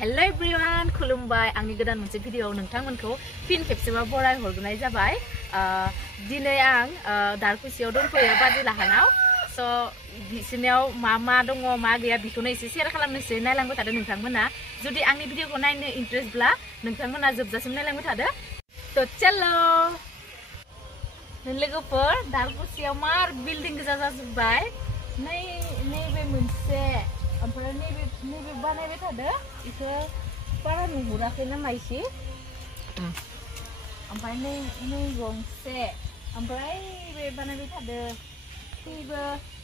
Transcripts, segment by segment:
Hello everyone, खुलुमबाय आंनि गोदान मोनसे भिडियोआव नोंथांमोनखौ फिन खेबसेबाव बराय हरनाय जाबाय। दिनै आं दारकुसियाव दंफैयो बाजिलाहानाव। सो बिसिनियाव मा दङ मा गैया बेखौनो एसे शेयार खालामनोसै नायलांबाय थादो नोंथांमोना। जुदि आंनि भिडियोखौ नायनो इन्ट्रेस्टब्ला नोंथांमोना जोबजासिम नायलांबाय थादो। तो चलो लोगोफोर दारकुसियाव मार बिल्डिं गोजा जाजोब्बाय। नैबे मोनसे ओमफ्राय नैबे बानायबाय थादो इखो बारा नुहुराखैना माइसि ओमफ्राय नै गंसे ओमफ्राय बे बानायबाय थादो नैबो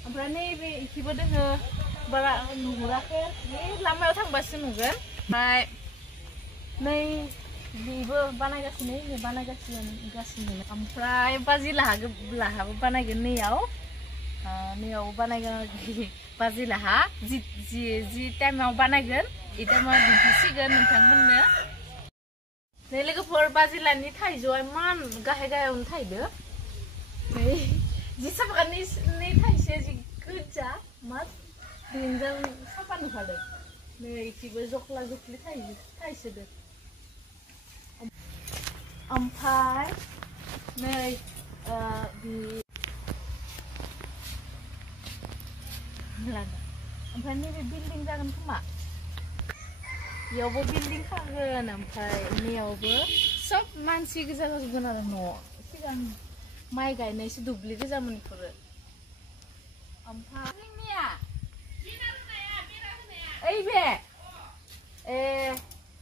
ओमफ्राय नैबे इखिबो दोङो बारा नुहुराखै बे लामायाव थांबासो नुगोन। ओमफ्राय नै बेबो बानायगासिनो ओमफ्राय बाजिलाहाबो बानायगोन नैयाव बानायगोन बाजिलाहा जि टाइमाव बानायगोन इ टाइमाव दिन्थिसिगोन नोंथांमोननो। नै लोगोफोर बाजिलानि थाइजौआ इमान गाहायावनो थाइदो जि साफा नै थाइसे जि गोजा मा देन्जार साफा नुखादों। नै इखिबो जख्ला जख्लि थाइसोदो ओमफ्राय नै ओमफ्राय नैबे बिल्डिं जागोन खोमा इयावबो बिल्डिं खागोन ओमफ्राय नैयावबो सब मानसि गोजा जाजोबगोन आरो न' सिगां माइ गायनायसो दुब्लि गोजामोन इफोरो। ओमफ्राय जोंनिया ओइ बे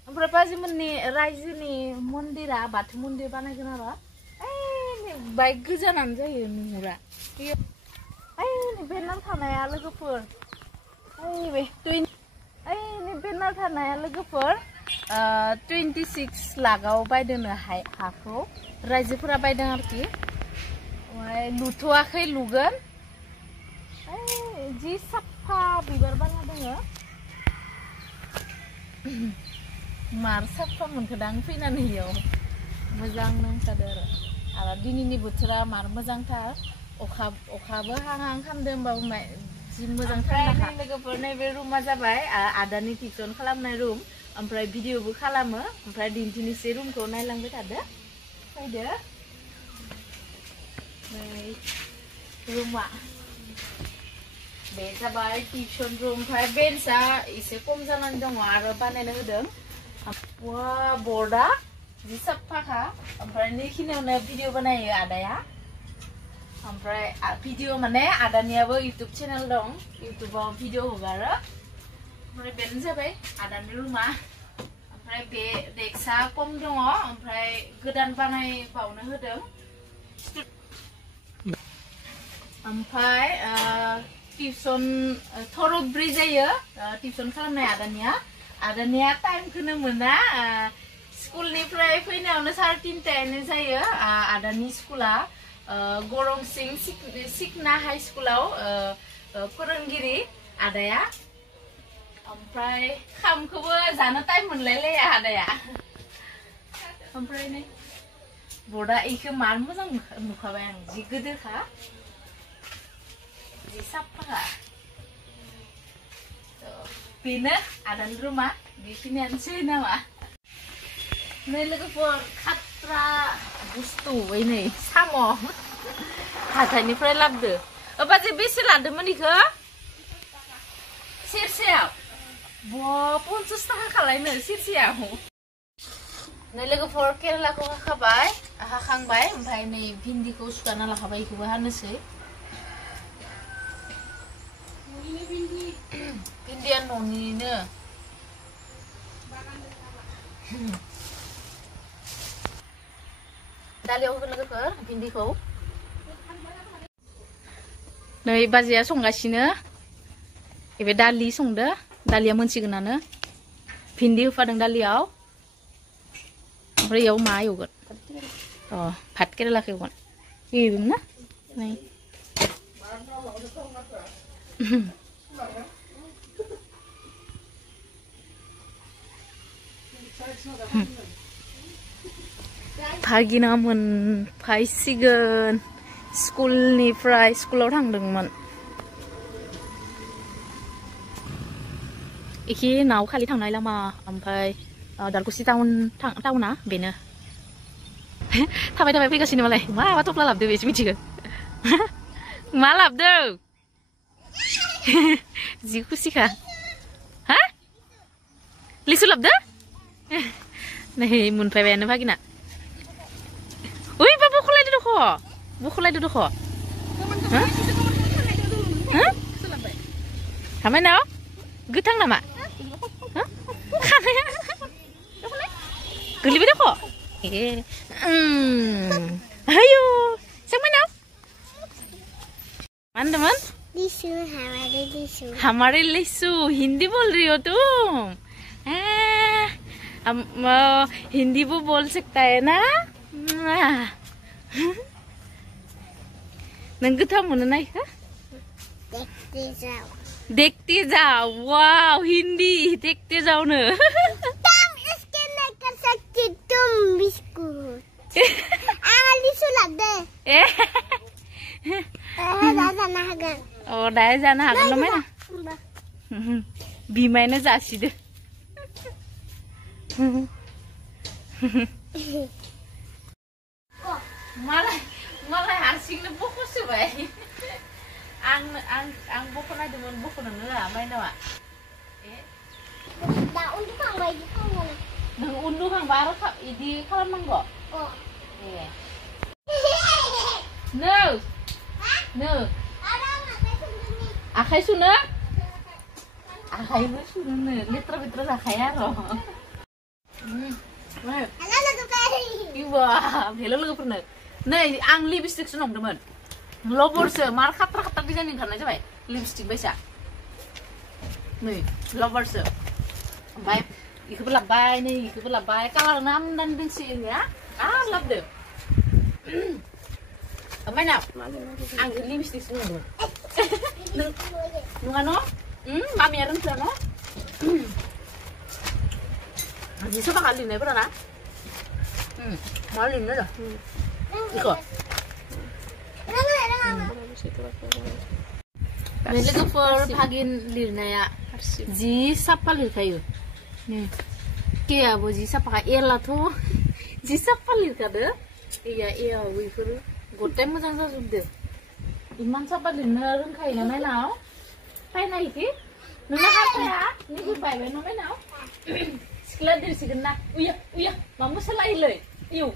ओमफ्राय बाजिमोननि रायजोनि मन्दिरा बाथौ मन्दिर बानायगोन आरो बाइक गोजानानो जायो नुहुरा बेनार थानाया लोगोफोर बेनार थानाया लोगोफोर 26 लाखआव बायदोंनो हाखौ रायजोफोरा बायदों आरोखि ओमफ्राय लुथ'वाखै लुगोन जि साफा बिबार बारना दोङो मार साफा मोनखोदां फैनानै इयाव मोजां नांखादो आरो दिनैनि बोथोरा मार मोजांथार अखाबो हाहां खालामदों होमबाबो जि मोजांथार लोगोफोर नैबे रुमा जाबाय आदानि टिउसन खालामनाय रुम ओमफ्राय भिडिअबो खालामो ओमफ्राय दिन्थिनोसै रुमखौ नायलांबाय थादो फैदो। रुमा बे जाबाय टिउसन रुम ओमफ्राय बेन्चआ एसे खम जानानै दङ आरो बानायनो होदों। वा बर्डआ जि साफाखा ओमफ्राय नैखिनियावनो भिडिअ बानायो आदाया ओमफ्राय भिडिअ माने आदानियाबो इउटुब चेनेल दं इउटुबाव भिडिअ हगारो ओमफ्राय बेनो जाबाय आदानि रुमा ओमफ्राय बे डेस्कआ खम दङ ओमफ्राय गोदान बानायबावनो होदों ओमफ्राय टिउसन थरब्रै जायो टिउसन खालामनाय आदानिया टाइमखौनो मोना स्कुलनिफ्राय फैनायावनो 3:30 जायो। आदानि स्कुला गरंसिं सिकना हाई स्कुलाव फोरोंगिरि आदाया ओमफ्राय खामखौबो जानो टाइम मोनलायलाया आदाया ओमफ्राय नै बर्डआ इखौ मार मोजां नुखाबाय आं जि गोदोरखा जि साफाखा बेनो आदानि रुमा बेखिनियानोसै नामा। नै लोगोफोर खात्रा बुस्थु नै साम' हाथाइनिफ्राय लाबोदो बाजै बेसे लादोंमोन इखो सेरसेयाव 50 थाखा खालायनो सेरसेयाव। नै लोगोफोर केरेलाखौ हाखांबाय ओमफ्राय नै भिन्दिखौ सुखाना लाखाबाय इखौबो हानोसै भिन्दिया न'निनो दालियाव होगोन लोगोफोर भिन्दिखौ नै बाजैया संगासिनो बे दालि संदो दालिया मोनसिगोनानो भिन्दी होफादों दालियाव ओमफ्राय इयाव मा एवगोन भात केरेलाखौ एवगोन एवगोन ना नै भागिना मोनफायसिगोन स्कुलाव थांदोंमोन इखि नाव खालि थांनाय लामा ओमफ्राय दालकुसि टाउना बेनो थाबाय थाबाय फैगासिनो मालाय माबा थफ्ला लाबोदो बेसो मिथिगो मा लाबोदो जि खुसिखा हा लिसु लाबोदो नै मोनफैबायानो भागिना ओइ बा बखलायदो दख हामायनाव गोथां नामा गोलैबाय दख ए आयु सांमायनाव मा होनदोंमोन हमारे लिसु हिंदी बोल रही हो तुम हिंदी वो बोल सकता है ना नों गोथाव मोनो ना इखो देखते जाओ वाव हिंदी देखते जाओ नो तुम इसके नहीं कर सकती तुम बिस्कुट लिसु ला दे जानो हागोन दायो जानो हागोन ल'मायना बिमायनो जासिदो मालाय हारसिंनो बख'सोबाय आं बख'नायदोंमोन बख'नोनो होआ माइनावा दा उन्दुखांबाय नों उन्दुखांबा आरो इदि खालामनांगौ नो आखाइ सुनो आखाइबो सुनो लेथ्रा बेथ्रा जाखाया आरो इवा हेल' लोगोफोरनो नै आं लिपस्टिकसो नंदोंमोन लबरसो मार खात्रा खात्रा डिजाइन ओंखारनाय जाबाय लिपस्टिक बायसा नै लबरसो ओमफ्राय इखौबो लाबबाय नै इखौबो लाबबाय कालार नामदानि दोंसो इनिया लाबदो ओमफ्राय ना आं लिपस्टिकसो नंदोंमन नङा न' मामिया रोंथोआ न' जि साफा लिरनायफोरा ना मा लिरनो दा इखौ लोगोफोर भागिन लिरनाया जि साफा लिरखायो केयाबो जि साफाखा एलाथ' जि साफा लिरखादो एया एयाव इफोर गथाय मोजां जाजोबदो इमान साफा लिरनो रोंखायोना माइनाव फायना इखि नोंना हाथाया निजि बायबाय न माइनाव सिख्ला देरसिगोन ना उया मा मोसालायोलै इउ